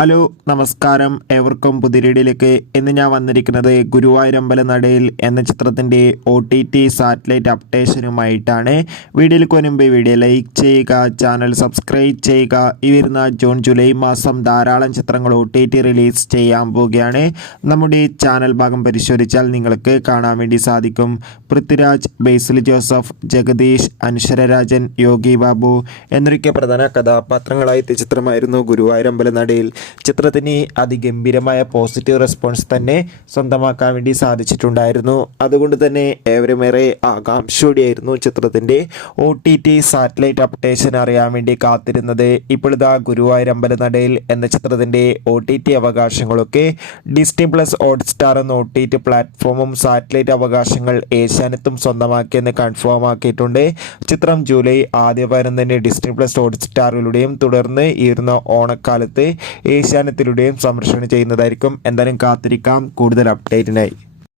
Hello നമസ്കാരം, ഏവർക്കും പുതിയ ഇന്ന് ഞാൻ വന്നിരിക്കുന്നത് ഗുരുവായൂരമ്പല നടയിൽ എന്ന ചിത്രത്തിൻ്റെ OTT സാറ്റലൈറ്റ് അപ്ഡേഷനുമായിട്ടാണ്. വീഡിയോയിലേക്ക് മുൻപ് വീഡിയോ ലൈക്ക് ചെയ്യുക, ചാനൽ സബ്സ്ക്രൈബ് ചെയ്യുക. ഈ വരുന്ന ജൂൺ ജൂലൈ മാസം ധാരാളം ചിത്രങ്ങൾ OTT റിലീസ് ചെയ്യാൻ പോവുകയാണ്. നമ്മുടെ ചാനൽ ഭാഗം പരിശോധിച്ചാൽ നിങ്ങൾക്ക് കാണാൻ വേണ്ടി സാധിക്കും. പൃഥ്വിരാജ്, ബേസിൽ ജോസഫ്, ജഗദീഷ്, അനശ്വര രാജൻ, യോഗി ബാബു എന്നൊക്കെ പ്രധാന കഥാപാത്രങ്ങളായ ചിത്രമായിരുന്നു ഗുരുവായൂരമ്പല നടയിൽ. ചിത്രത്തിന് അതിഗംഭീരമായ പോസിറ്റീവ് റെസ്പോൺസ് തന്നെ സ്വന്തമാക്കാൻ വേണ്ടി സാധിച്ചിട്ടുണ്ടായിരുന്നു. അതുകൊണ്ട് തന്നെ ഏവരുമേറെ ആകാംക്ഷയോടെയായിരുന്നു ചിത്രത്തിൻ്റെ OTT സാറ്റലൈറ്റ് അപ്ഡേഷൻ അറിയാൻ വേണ്ടി കാത്തിരുന്നത്. ഇപ്പോഴിതാ ഗുരുവായൂരമ്പല നടയിൽ എന്ന ചിത്രത്തിൻ്റെ OTT അവകാശങ്ങളൊക്കെ ഡിസ്നി പ്ലസ് ഹോട്ട്സ്റ്റാർ എന്ന OTT പ്ലാറ്റ്ഫോമും സാറ്റലൈറ്റ് അവകാശങ്ങൾ ഏഷ്യാനെറ്റും സ്വന്തമാക്കിയെന്ന് കൺഫേം ആക്കിയിട്ടുണ്ട്. ചിത്രം ജൂലൈ ആദ്യവാരം തന്നെ ഡിസ്നി പ്ലസ് ഹോട്ട്സ്റ്റാറിലൂടെയും തുടർന്ന് ഈ വരുന്ന ഓണക്കാലത്ത് ഏഷ്യാനെറ്റിലൂടെയും സംരക്ഷണം ചെയ്യുന്നതായിരിക്കും. എന്തായാലും കാത്തിരിക്കാം കൂടുതൽ അപ്ഡേറ്റിനായി.